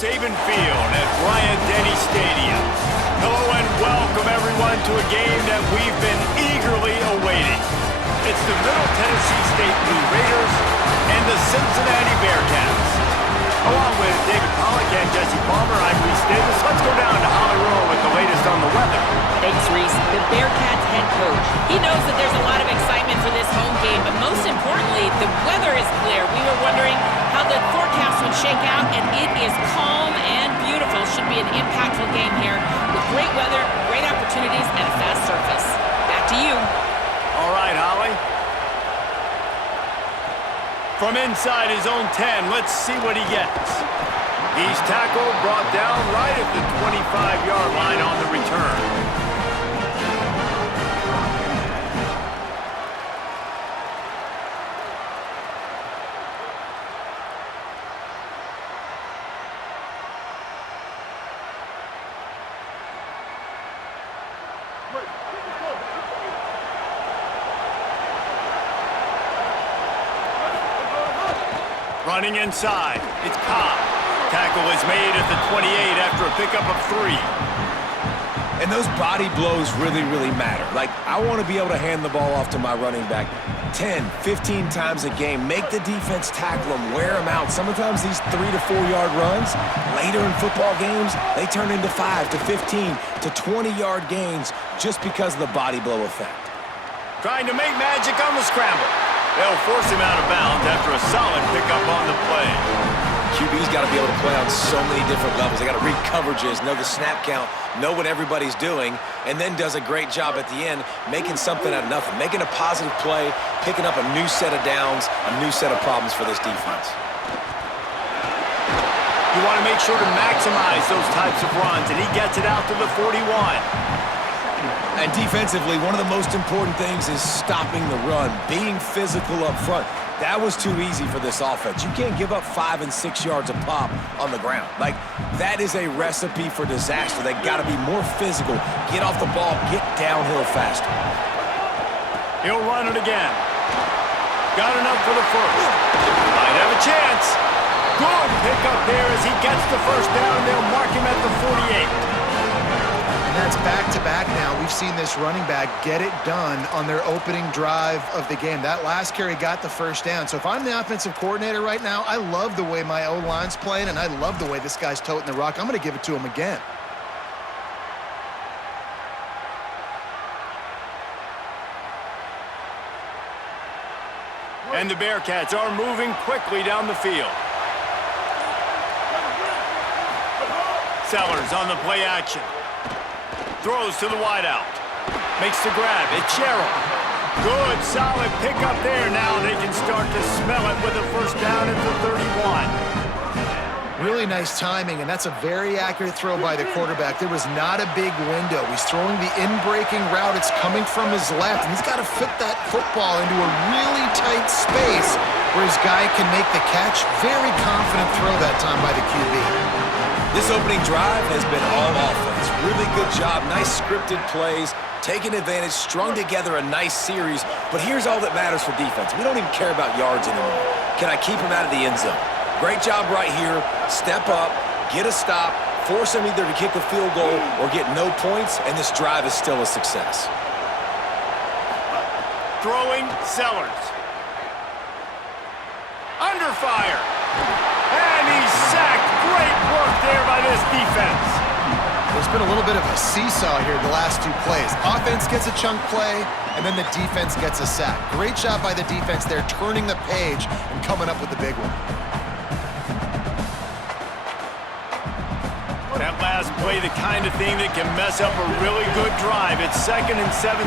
Saban Field at Bryant-Denny Stadium. Hello and welcome everyone to a game that we've been eagerly awaiting. It's the Middle Tennessee State Blue Raiders and the Cincinnati Bearcats. Along with David Pollack and Jesse Palmer, I'm Reese Davis. Let's go down to Holly Rowe with the latest on the weather. Thanks, Reese. The Bearcats head coach. He knows that there's a lot of excitement for this home game, but most importantly, the weather is clear. We were wondering how the forecast would shake out, and it is calm and beautiful. Should be an impactful game here with great weather, great opportunities, and a fast surface. Back to you. All right, Holly. From inside his own 10, let's see what he gets. He's tackled, brought down right at the 25-yard line on the return. Running inside, it's Cobb. Tackle is made at the 28 after a pickup of 3. And those body blows really, really matter. Like, I want to be able to hand the ball off to my running back 10, 15 times a game. Make the defense tackle them, wear them out. Sometimes these 3 to 4 yard runs, later in football games, they turn into 5 to 15 to 20-yard gains just because of the body blow effect. Trying to make magic on the scramble. They'll force him out of bounds after a solid pickup on the play. QB's got to be able to play on so many different levels. They got to read coverages, know the snap count, know what everybody's doing, and then does a great job at the end making something out of nothing, making a positive play, picking up a new set of downs, a new set of problems for this defense. You want to make sure to maximize those types of runs, and he gets it out to the 41. And defensively, one of the most important things is stopping the run, being physical up front. That was too easy for this offense. You can't give up 5 and 6 yards a pop on the ground. Like, that is a recipe for disaster. They got to be more physical, get off the ball, get downhill faster. He'll run it again. Got enough for the first. Might have a chance. Good pickup there as he gets the first down. They'll mark him at the 48. And that's back-to-back now. We've seen this running back get it done on their opening drive of the game. That last carry got the first down. So if I'm the offensive coordinator right now, I love the way my O-line's playing, and I love the way this guy's toting the rock. I'm going to give it to him again. And the Bearcats are moving quickly down the field. Sellers on the play action. Throws to the wideout. Makes the grab. It's Sherrill. Good, solid pickup there. Now they can start to smell it with a first down at the 31. Really nice timing, and that's a very accurate throw by the quarterback. There was not a big window. He's throwing the in-breaking route. It's coming from his left, and he's got to fit that football into a really tight space where his guy can make the catch. Very confident throw that time by the QB. This opening drive has been all offense. Really good job, nice scripted plays, taking advantage, strung together a nice series. But here's all that matters for defense. We don't even care about yards anymore. Can I keep him out of the end zone? Great job right here. Step up, get a stop, force him either to kick a field goal or get no points, and this drive is still a success. Throwing Sellers. Under fire. And he's sacked. Great work there by this defense. There's been a little bit of a seesaw here the last 2 plays. Offense gets a chunk play, and then the defense gets a sack. Great job by the defense there, turning the page and coming up with the big one. That last play, the kind of thing that can mess up a really good drive. It's 2nd and 17.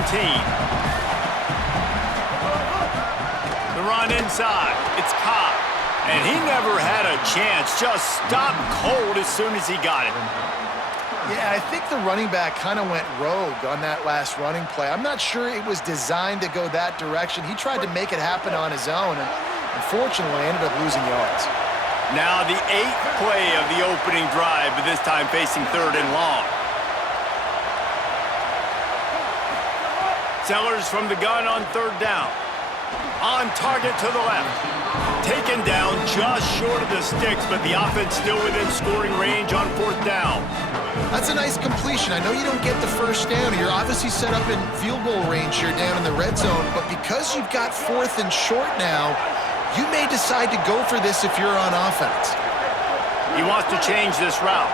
The run inside. It's Cobb. And he never had a chance. Just stopped cold as soon as he got it. Yeah, I think the running back kind of went rogue on that last running play. I'm not sure it was designed to go that direction. He tried to make it happen on his own, and unfortunately ended up losing yards. Now the 8th play of the opening drive, but this time facing 3rd and long. Sellers from the gun on 3rd down. On target to the left. Taken down just short of the sticks, but the offense still within scoring range on 4th down. That's a nice completion. I know you don't get the first down. You're obviously set up in field goal range here down in the red zone, but because you've got 4th and short now, you may decide to go for this if you're on offense. He wants to change this route.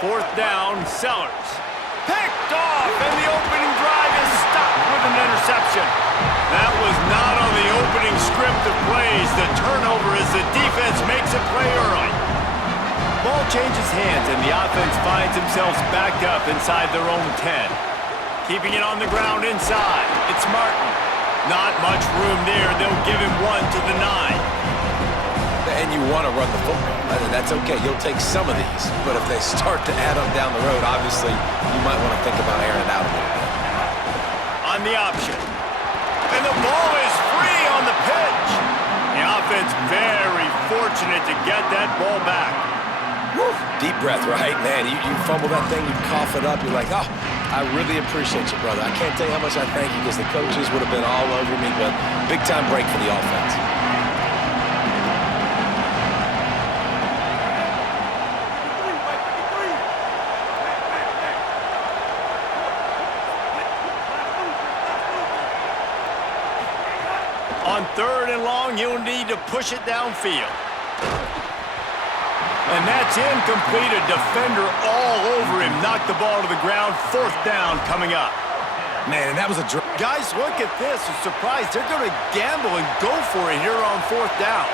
Fourth down, Sellers. Picked off, and the opening drive is stopped with an interception. That was not on the opening script of plays. The turnover as the defense makes a play early. Ball changes hands, and the offense finds themselves backed up inside their own 10. Keeping it on the ground inside. It's Martin. Not much room there. They'll give him 1 to the 9. And you want to run the football. That's okay. You'll take some of these. But if they start to add up down the road, obviously, you might want to think about airing it out a little bit. On the option. And the ball is free on the pitch. The offense very fortunate to get that ball back. Woo. Deep breath, right? Man, you fumble that thing, you cough it up, you're like, oh, I really appreciate you, brother. I can't tell you how much I thank you because the coaches would have been all over me, but big-time break for the offense. On 3rd and long, you'll need to push it downfield. And that's incomplete. A defender all over him. Knocked the ball to the ground. 4th down coming up. Man, and that was a... Guys, look at this. I'm surprised. They're going to gamble and go for it here on 4th down.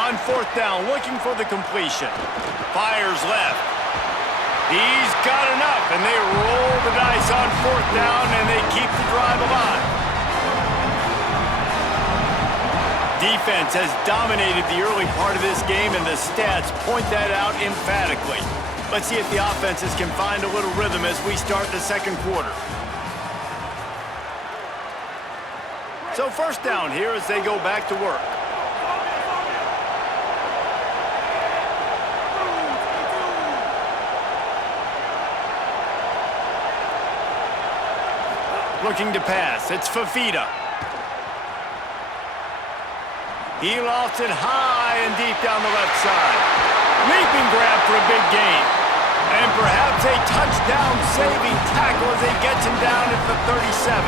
On 4th down, looking for the completion. Fires left. He's got enough, and they roll the dice on 4th down, and they keep the drive alive. Defense has dominated the early part of this game, and the stats point that out emphatically. Let's see if the offenses can find a little rhythm as we start the 2nd quarter. So 1st down here as they go back to work. Looking to pass. It's Fafita. He lofts it high and deep down the left side. Leaping grab for a big gain. And perhaps a touchdown-saving tackle as he gets him down at the 37.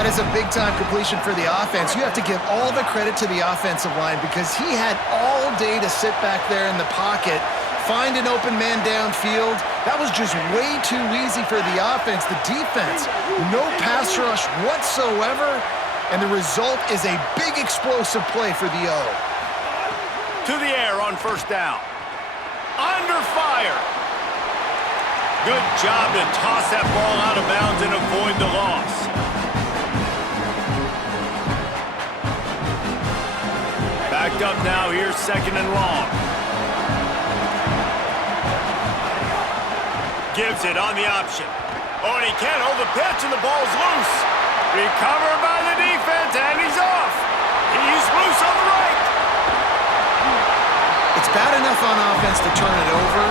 That is a big-time completion for the offense. You have to give all the credit to the offensive line because he had all day to sit back there in the pocket, find an open man downfield. That was just way too easy for the offense. The defense, no pass rush whatsoever, and the result is a big explosive play for the O. To the air on 1st down. Under fire. Good job to toss that ball out of bounds and avoid the loss. Backed up now, here's 2nd and long. Gives it on the option. Oh, and he can't hold the pitch, and the ball's loose. Recovered by the defense, and he's off. He's loose on the right. It's bad enough on offense to turn it over.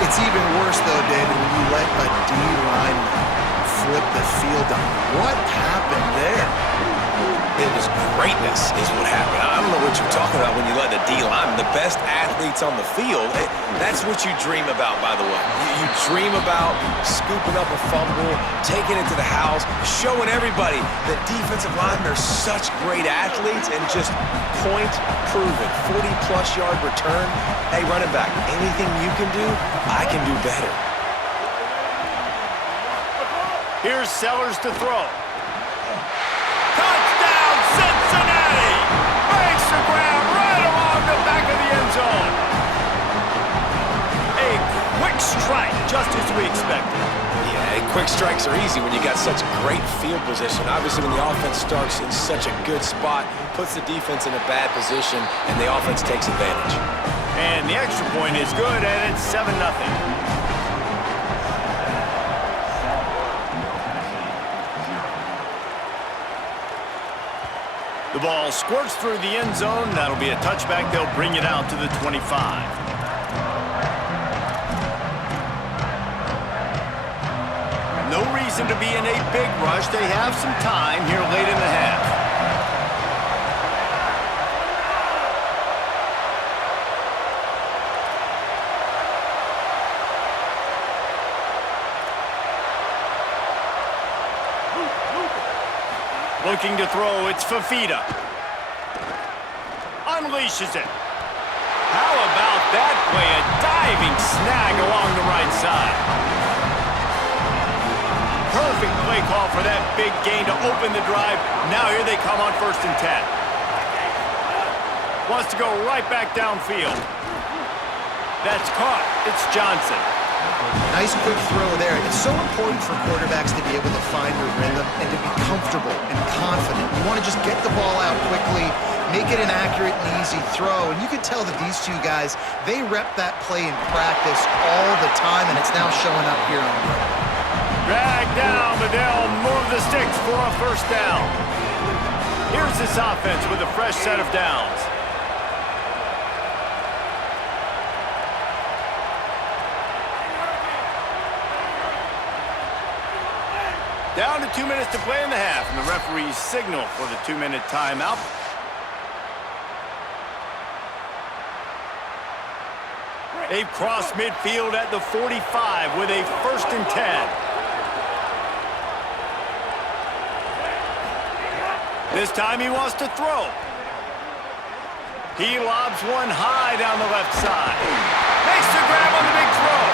It's even worse, though, David, when you let a D lineman flip the field on. What happened there? It was greatness is what happened. I don't know what you're talking about when you let the D lineman, the best athletes on the field, that's what you dream about, by the way. You dream about scooping up a fumble, taking it to the house, showing everybody that defensive linemen are such great athletes and just point proven. 40-plus yard return. Hey, running back, anything you can do, I can do better. Here's Sellers to throw. Touchdown, Cincinnati! Breaks the ground right along the back of the end zone. A quick strike, just as we expected. Yeah, quick strikes are easy when you got such great field position. Obviously, when the offense starts in such a good spot, puts the defense in a bad position, and the offense takes advantage. And the extra point is good, and it's 7-0. The ball squirts through the end zone. That'll be a touchback. They'll bring it out to the 25. No reason to be in a big rush. They have some time here late in the half. Looking to throw, it's Fafita. Unleashes it. How about that play? A diving snag along the right side. Perfect play call for that big gain to open the drive. Now here they come on 1st and 10. Wants to go right back downfield. That's caught. It's Johnson. Nice quick throw there. It's so important for quarterbacks to be able to find their rhythm and to be comfortable and confident. You want to just get the ball out quickly, make it an accurate and easy throw. And you can tell that these two guys, they rep that play in practice all the time, and it's now showing up here on the field. Drag down, but they'll move the sticks for a 1st down. Here's this offense with a fresh set of downs. Down to 2 minutes to play in the half, and the referees signal for the 2-minute timeout. They've crossed midfield at the 45 with a 1st and 10. This time he wants to throw. He lobs one high down the left side. Makes the grab on the big throw.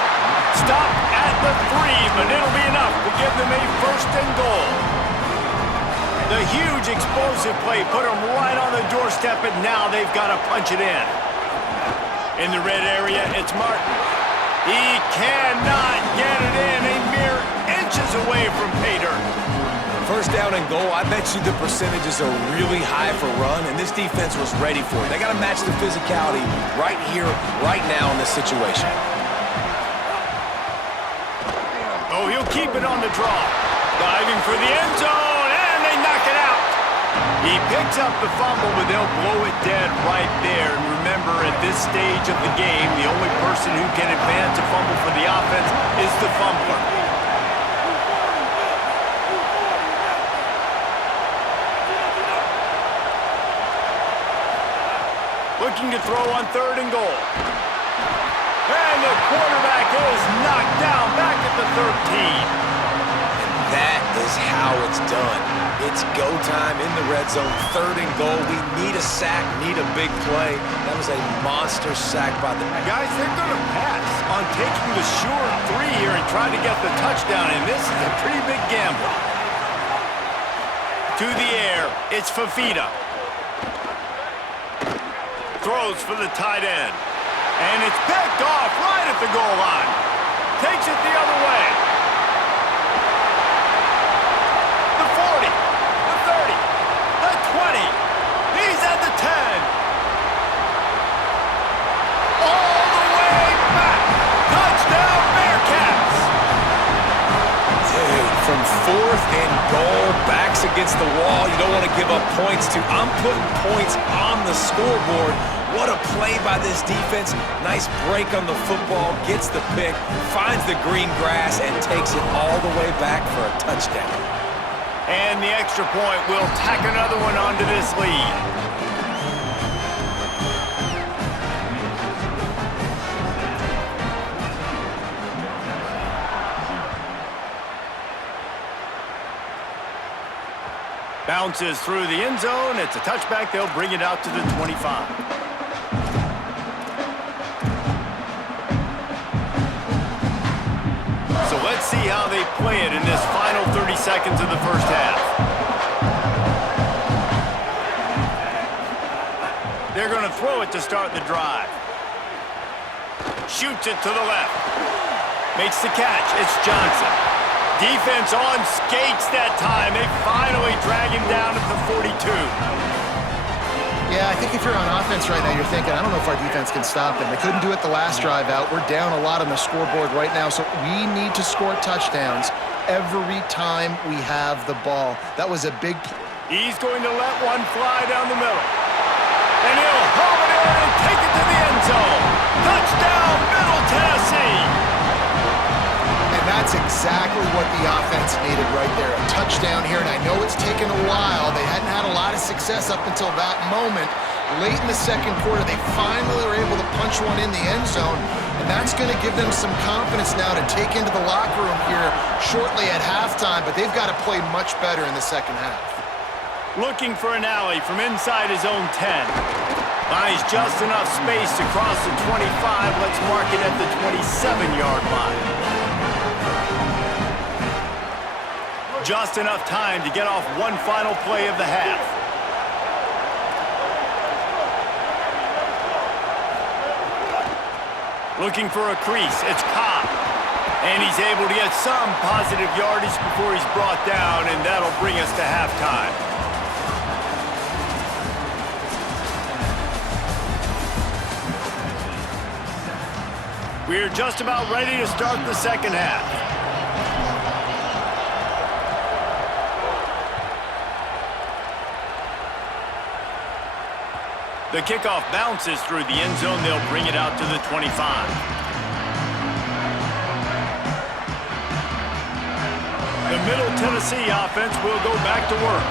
Stop at the 3, but it'll be enough to give them a 1st and goal. The huge explosive play put them right on the doorstep, and now they've got to punch it in. In the red area, it's Martin. He cannot get it in, a mere inches away from pay dirt. 1st down and goal, I bet you the percentages are really high for run, and this defense was ready for it. They got to match the physicality right here, right now in this situation. Oh, he'll keep it on the draw. Diving for the end zone, and they knock it out. He picks up the fumble, but they'll blow it dead right there. And remember, at this stage of the game, the only person who can advance a fumble for the offense is the fumbler. Looking to throw on 3rd and goal. And the quarterback is knocked down back at the 13. And that is how it's done. It's go time in the red zone, 3rd and goal. We need a sack, need a big play. That was a monster sack by the... Guys, they're going to pass on taking the sure 3 here and trying to get the touchdown, and this is a pretty big gamble. To the air, it's Fafita. Throws for the tight end. And it's picked off right at the goal line. Takes it the other way. The 40, the 30, the 20. He's at the 10. All the way back. Touchdown Bearcats. Dude, from 4th and goal, backs against the wall. You don't want to give up points to. I'm putting points on the scoreboard. What a play by this defense. Nice break on the football, gets the pick, finds the green grass, and takes it all the way back for a touchdown. And the extra point will tack another one onto this lead. Bounces through the end zone. It's a touchback. They'll bring it out to the 25. So let's see how they play it in this final 30 seconds of the 1st half. They're going to throw it to start the drive. Shoots it to the left. Makes the catch. It's Johnson. Defense on skates that time. They finally drag him down at the 42. Yeah, I think if you're on offense right now, you're thinking, I don't know if our defense can stop them. They couldn't do it the last drive out. We're down a lot on the scoreboard right now, so we need to score touchdowns every time we have the ball. That was a big... He's going to let one fly down the middle. And he'll home it in and take it to the end zone. Touchdown, Middle Tennessee! And that's exactly what the offense needed right there. A touchdown here, and I know it's taken a while. They hadn't had a lot of success up until that moment. Late in the second quarter, they finally were able to punch one in the end zone, and that's going to give them some confidence now to take into the locker room here shortly at halftime, but they've got to play much better in the second half. Looking for an alley from inside his own 10. Buys just enough space to cross the 25. Let's mark it at the 27-yard line. Just enough time to get off one final play of the half. Looking for a crease, it's Cobb. And he's able to get some positive yardage before he's brought down, and that'll bring us to halftime. We're just about ready to start the second half. The kickoff bounces through the end zone. They'll bring it out to the 25. The Middle Tennessee offense will go back to work.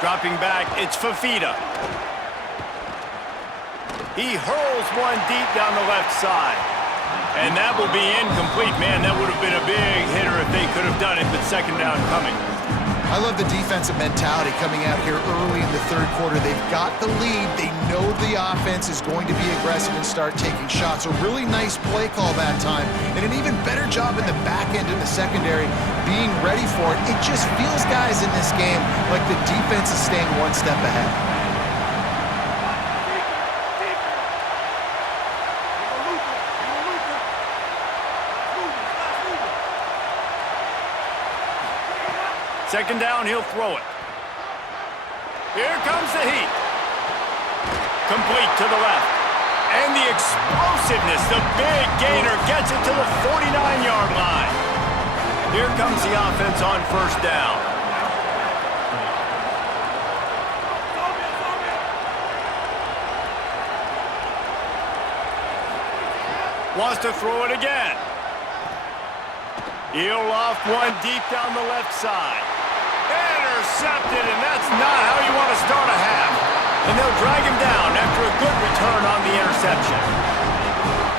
Dropping back, it's Fafita. He hurls one deep down the left side. And that will be incomplete. Man, that would have been a big hitter if they could have done it, but second down coming. I love the defensive mentality coming out here early in the third quarter. They've got the lead. They know the offense is going to be aggressive and start taking shots. A really nice play call that time, and an even better job in the back end in the secondary being ready for it. It just feels, guys, in this game like the defense is staying one step ahead. Second down, he'll throw it. Here comes the heat. Complete to the left. And the explosiveness, the big gainer gets it to the 49-yard line. Here comes the offense on first down. Wants to throw it again. He'll off one deep down the left side. Intercepted, and that's not how you want to start a half. And they'll drag him down after a good return on the interception.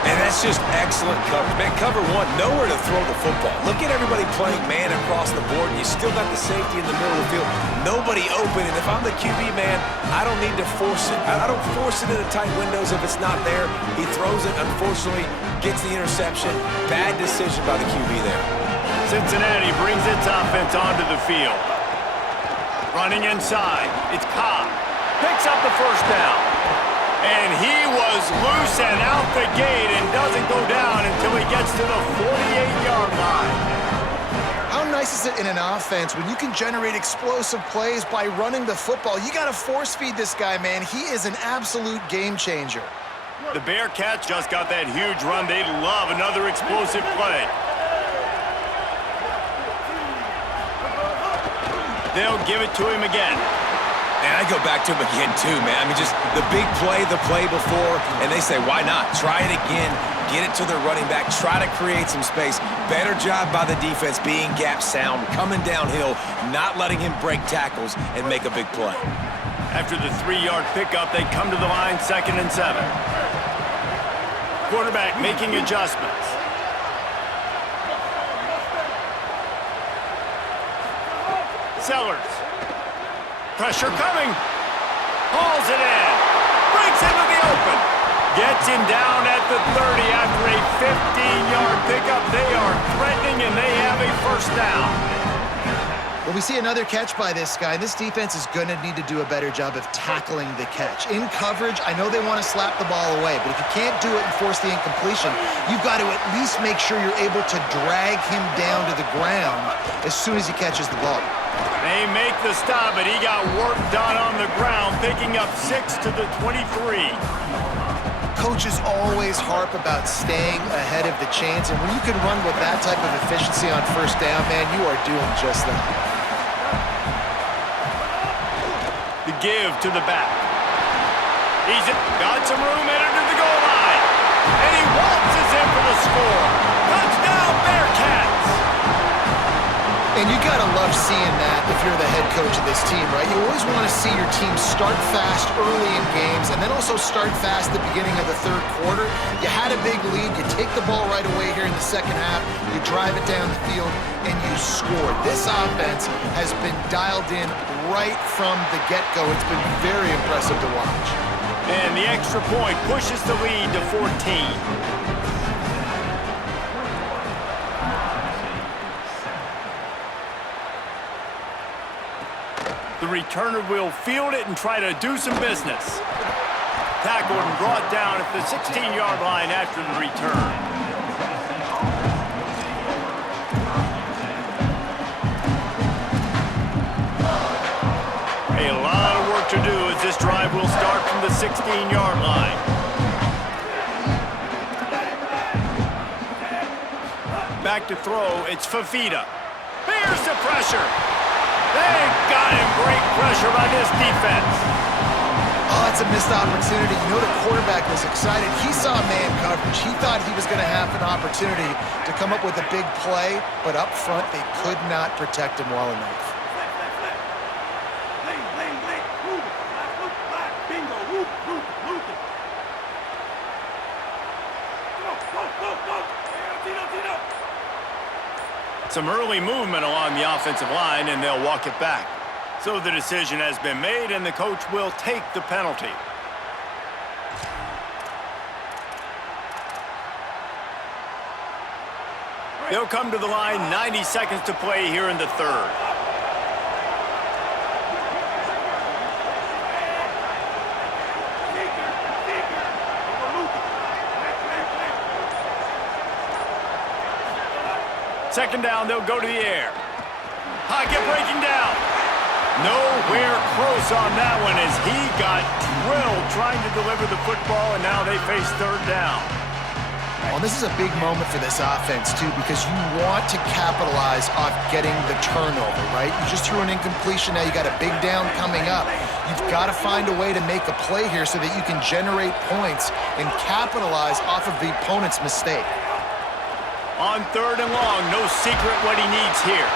And that's just excellent coverage. Man, cover one, nowhere to throw the football. Look at everybody playing man across the board, and you still got the safety in the middle of the field. Nobody open, and if I'm the QB, man, I don't need to force it. I don't force it into tight windows if it's not there. He throws it, unfortunately, gets the interception. Bad decision by the QB there. Cincinnati brings its offense onto the field. Running inside, it's Cobb. Picks up the first down. And he was loose and out the gate and doesn't go down until he gets to the 48-yard line. How nice is it in an offense when you can generate explosive plays by running the football? You got to force feed this guy, man. He is an absolute game changer. The Bearcats just got that huge run. They'd love another explosive play. They'll give it to him again. And I go back to him again, too, man. I mean, just the big play, the play before, and they say, why not? Try it again. Get it to the running back. Try to create some space. Better job by the defense being gap sound, coming downhill, not letting him break tackles and make a big play. After the 3-yard pickup, they come to the line, 2nd and 7. Quarterback making adjustments. Sellers. Pressure coming. Hauls it in. Breaks into the open. Gets him down at the 30 after a 15-yard pickup. They are threatening, and they have a first down. Well, we see another catch by this guy. This defense is going to need to do a better job of tackling the catch. In coverage, I know they want to slap the ball away, but if you can't do it and force the incompletion, you've got to at least make sure you're able to drag him down to the ground as soon as he catches the ball. They make the stop, but he got work done on the ground, picking up 6 to the 23. Coaches always harp about staying ahead of the chains, and when you can run with that type of efficiency on first down, man, you are doing just that. The give to the back. He's got some room headed to the goal line. And he waltzes in for the score. Touchdown, Bearcats! And you gotta love seeing that if you're the head coach of this team, right? You always want to see your team start fast early in games and then also start fast at the beginning of the third quarter. You had a big lead, you take the ball right away here in the second half, you drive it down the field, and you score. This offense has been dialed in right from the get-go. It's been very impressive to watch. And the extra point pushes the lead to 14. The returner will field it and try to do some business. Tackled and brought down at the 16-yard line after the return. A lot of work to do as this drive will start from the 16-yard line. Back to throw, it's Fafita. Here's the pressure. They got him. Great pressure by this defense. Oh, that's a missed opportunity. You know the quarterback was excited. He saw man coverage. He thought he was going to have an opportunity to come up with a big play, but up front they could not protect him well enough. Some early movement along the offensive line, and they'll walk it back. So the decision has been made, and the coach will take the penalty. They'll come to the line, 90 seconds to play here in the third. Second down, they'll go to the air. Pocket breaking down. Nowhere close on that one as he got drilled trying to deliver the football, and now they face third down. Well, this is a big moment for this offense, too, because you want to capitalize off getting the turnover, right? You just threw an incompletion. Now you got a big down coming up. You've got to find a way to make a play here so that you can generate points and capitalize off of the opponent's mistake. On third and long, no secret what he needs here.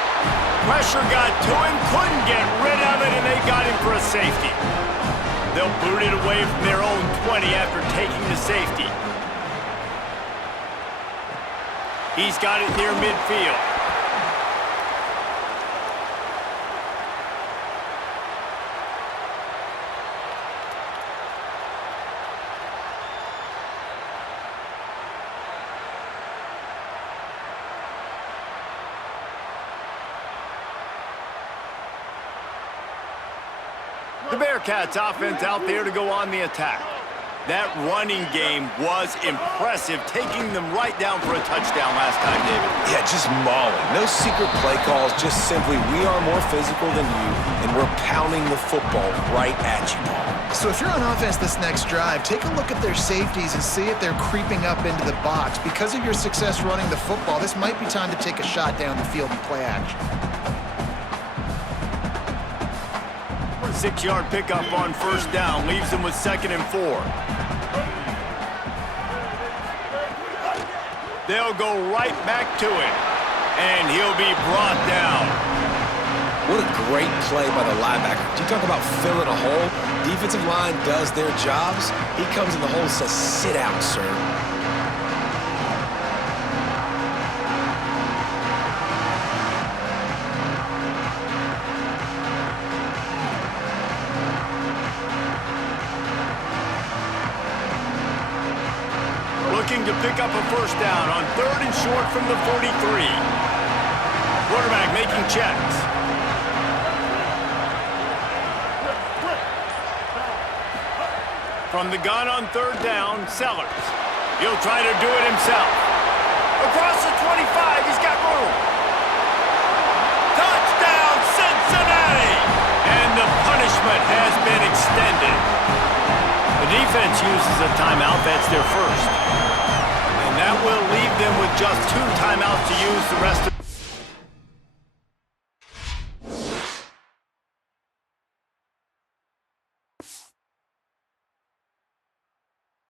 Pressure got to him, couldn't get rid of it, and they got him for a safety. They'll boot it away from their own 20 after taking the safety. He's got it near midfield. The Bearcats offense out there to go on the attack. That running game was impressive, taking them right down for a touchdown last time, David. Yeah, just mauling. No secret play calls, just simply we are more physical than you, and we're pounding the football right at you, Paul. So if you're on offense this next drive, take a look at their safeties and see if they're creeping up into the box. Because of your success running the football, this might be time to take a shot down the field and play action. 6-yard pickup on first down leaves them with 2nd and 4. They'll go right back to it, and he'll be brought down. What a great play by the linebacker. You talk about filling a hole. Defensive line does their jobs. He comes in the hole and says, sit down, sir. Looking to pick up a first down on 3rd and short from the 43. Quarterback making checks. From the gun on third down, Sellers. He'll try to do it himself. Across the 25, he's got room. Touchdown, Cincinnati! And the punishment has been extended. The defense uses a timeout. That's their first. And that will leave them with just 2 timeouts to use the rest of